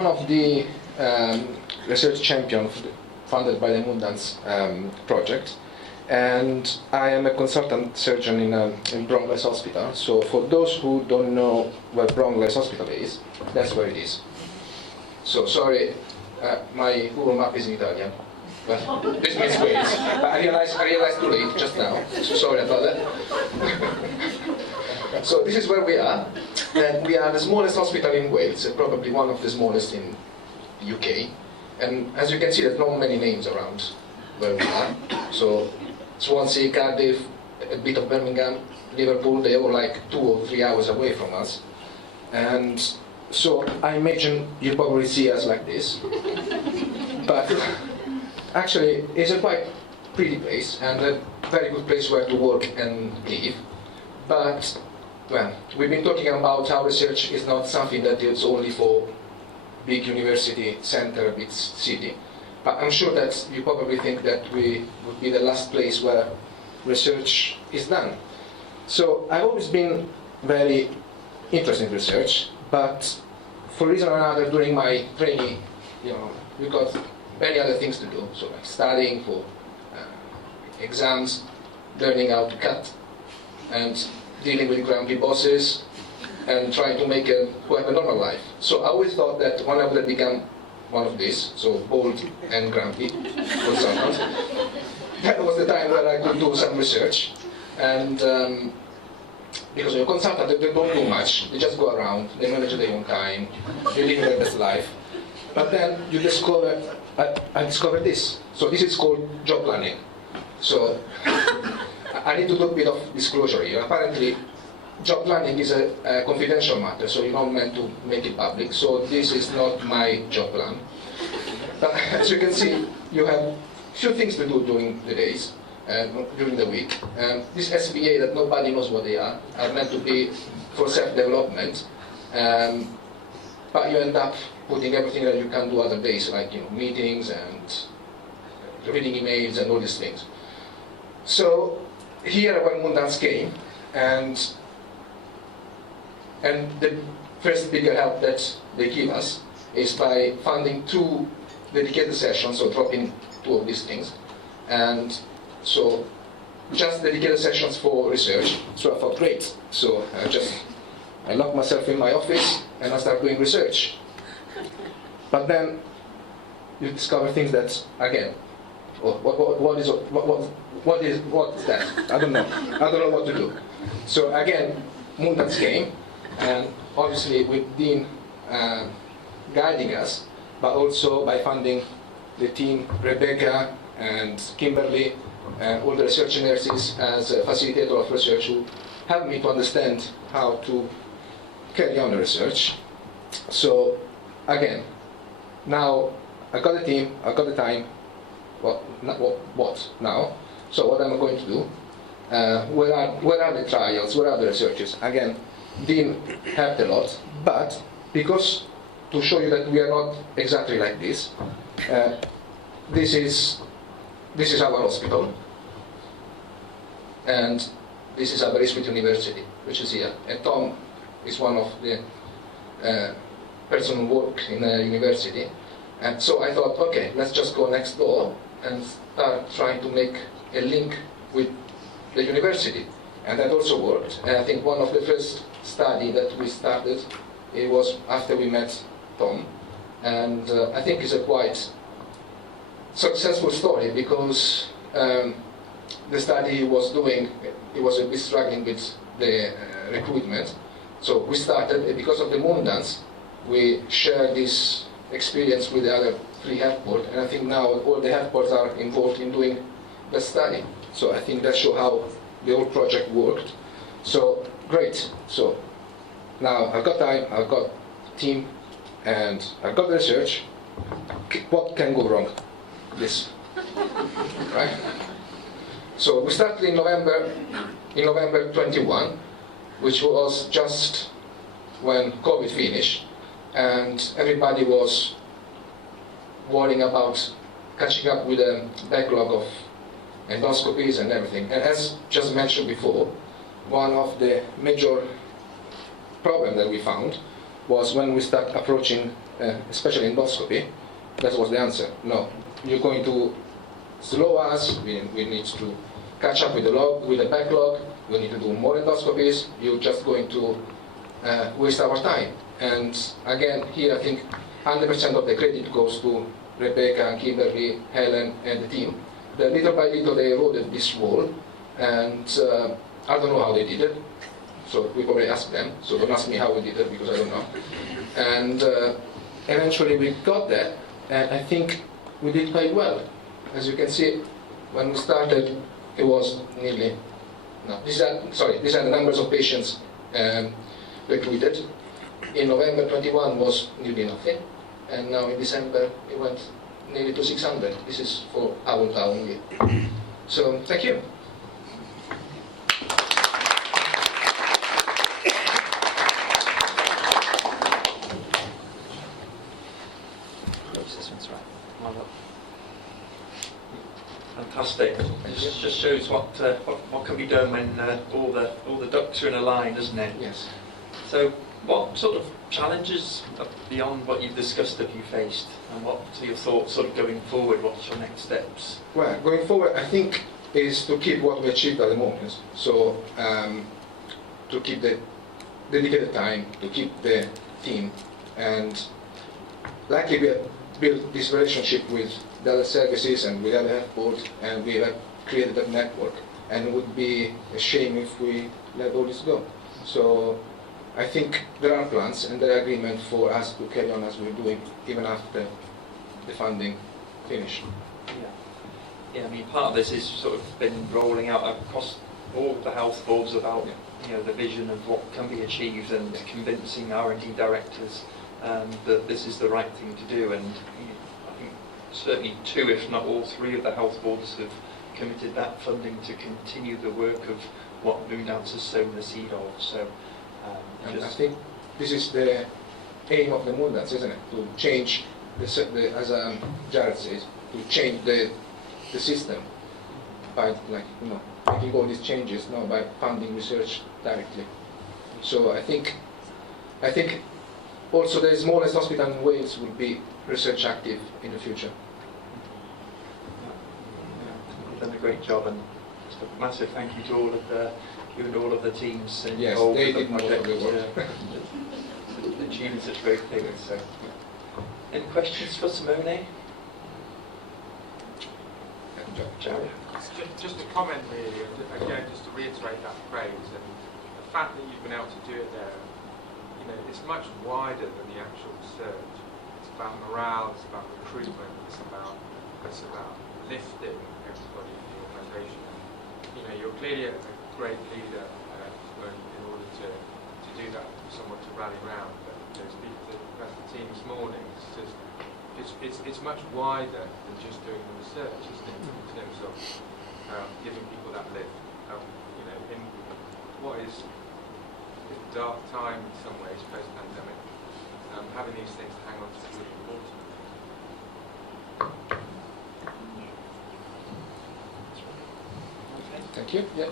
one of the research champions funded by the Mundans project, and I am a consultant surgeon in Bronx Hospital. So for those who don't know where Bronx Hospital is, that's where it is. So sorry, my Google map is in Italian, but this means Wales. But I realized too late just now, so sorry about that. So this is where we are, and we are the smallest hospital in Wales, probably one of the smallest in the UK. And as you can see, there's not many names around where we are. So Swansea, Cardiff, a bit of Birmingham, Liverpool, they're all like 2 or 3 hours away from us. And so I imagine you probably see us like this. But actually, it's a quite pretty place and a very good place where to work and live. But well, we've been talking about how research is not something that is only for big university center, big city. But I'm sure that you probably think that we would be the last place where research is done. So I've always been very interested in research, but for a reason or another during my training, we got many other things to do. So like studying for exams, learning how to cut, and dealing with grumpy bosses, and trying to have a normal life. So I always thought that when I would have become one of these, so bold and grumpy consultant, that was the time where I could do some research. And because you're a consultant, they don't do much. They just go around, they manage their own time, they live their best life. But then you discover, I discovered this. So this is called job planning. So I need to do a bit of disclosure here. Apparently, job planning is a confidential matter, so you're not meant to make it public. So this is not my job plan. But as you can see, you have few things to do during the days, during the week. This SBA that nobody knows what they are meant to be for self-development. But you end up putting everything that you can do other days, like meetings and reading emails and all these things. So here when Mundans came, and the first bigger help that they give us is by funding 2 dedicated sessions, so dropping 2 of these things. And so just dedicated sessions for research. So I thought, great. So I locked myself in my office and I started doing research. But then you discover things that, again, what is that? I don't know what to do. So again, Mundans came, and obviously with Dean guiding us, but also by funding the team, Rebecca and Kimberly, and all the research nurses as a facilitator of research who helped me to understand how to carry on the research. So again, now I got the team, I got the time. What now? So what am I going to do? Where are the trials? Where are the researchers? Again, Dean helped a lot, but because to show you that we are not exactly like this, this is our hospital, and this is our Eastwood University, which is here. And Tom is one of the person who work in the university. And so I thought, okay, let's just go next door and start trying to make a link with the university. And that also worked. And I think one of the first study that we started, it was after we met Tom. And I think it's a quite successful story because the study he was doing, he was a bit struggling with the recruitment. So we started, because of the Mundans, we shared this experience with the other 3 health boards, and I think now all the health boards are involved in doing the study. So I think that shows how the whole project worked. So great. So now I've got time, I've got team, and I've got the research. What can go wrong? This, right? So we started in November 21, which was just when COVID finished. And everybody was worrying about catching up with a backlog of endoscopies and everything. And as just mentioned before, one of the major problems that we found was when we start approaching especially endoscopy, that was the answer. No, you're going to slow us. We need to catch up with the backlog. We need to do more endoscopies. You're just going to waste our time. And again, here I think 100% of the credit goes to Rebecca, Kimberly, Helen, and the team. That little by little they eroded this wall, and I don't know how they did it. So we probably ask them. So don't ask me how we did it because I don't know. And eventually we got that, and I think we did quite well. As you can see, when we started, it was nearly. No, these are the numbers of patients recruited. In November 21 was nearly nothing, and now in December it went nearly to 600. This is for our town only. So thank you. Fantastic. It just shows what can be done when all the ducks are in a line, doesn't it? Yes. So, what sort of challenges beyond what you've discussed have you faced, and what are your thoughts sort of going forward? What's your next steps? Well, going forward, I think is to keep what we achieved at the moment. So, to keep the dedicated time, to keep the team, and likely we have built this relationship with the other services and with other health boards, and we have created that network. And it would be a shame if we let all this go. So I think there are plans and there are agreement for us to carry on as we're doing, even after the funding finished. Yeah, I mean, part of this is sort of been rolling out across all the health boards about the vision of what can be achieved, and convincing R&D directors that this is the right thing to do. And I think certainly 2, if not all 3 of the health boards have committed that funding to continue the work of what Moondance has sown the seed of. So I think this is the aim of the Moondance, isn't it? To change as Jared says, to change the system by making all these changes, by funding research directly. So I think also the smallest hospital in Wales will be research active in the future. You've done a great job, and just a massive thank you to all of you and all of the teams involved in the project. Achieving such great things. So, any questions for Simone? Jared? Just a comment really, again, just to reiterate that phrase, and the fact that you've been able to do it there, it's much wider than the actual research. It's about morale, it's about recruitment, it's about lifting everybody in the organisation. You're clearly a great leader in order to do that, for someone to rally around. But speak to the team this morning, it's much wider than just doing the research, isn't it? In terms of giving people that lift. In what is a dark time in some ways, post-pandemic, having these things to hang on to is really important. Thank you. Yeah.